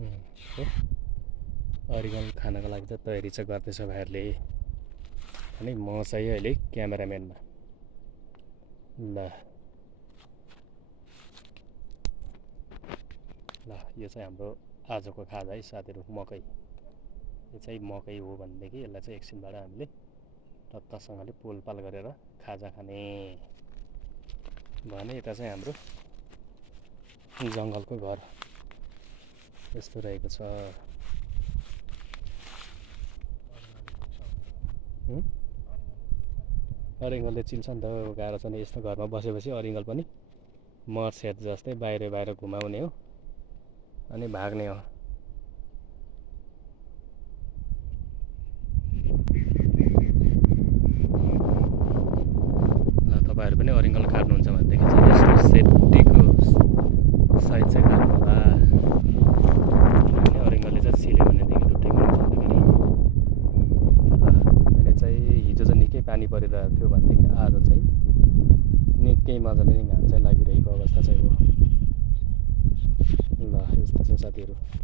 हो अरिगल खानको लागि चाहिँ तयारी चाहिँ गर्दैछ भाइहरूले अनि म चाहिँ अहिले क्यामेराम्यानमा ल ल यो चाहिँ हाम्रो आजको खाजा है साथीहरू मकै यो चाहिँ मकै हो भनेदेखि यसलाई चाहिँ एकछिनबाट हामीले टत्तसँगले पोलपाल गरेर खाजा खाने भने यता चाहिँ हाम्रो जङ्गलको घर यस्तो रहेको छ अरिङ्गलले चिल्छ नि त गाह्रो छ नि यस्तो घरमा बसेपछि अरिङ्गल पनि मर्सेट जस्तै बाहिर बाहिर घुमाउने हो अनि भाग्ने हो ल तपाईँहरू पनि अरिङ्गल काट्नुहुन्छ भनेदेखि चाहिँ यस्तो सेफ्टीको साइड चाहिँ काट्नु होला किनभने अरिङ्गलले चाहिँ सिल्यो भनेदेखि डुट्टै मर्छ अहिले चाहिँ हिजो चाहिँ निकै पानी परिरहेको थियो भनेदेखि आज चाहिँ निकै मजाले नै घाम चाहिँ लागिरहेको अवस्था चाहिँ हो ल यस्तो छ साथीहरू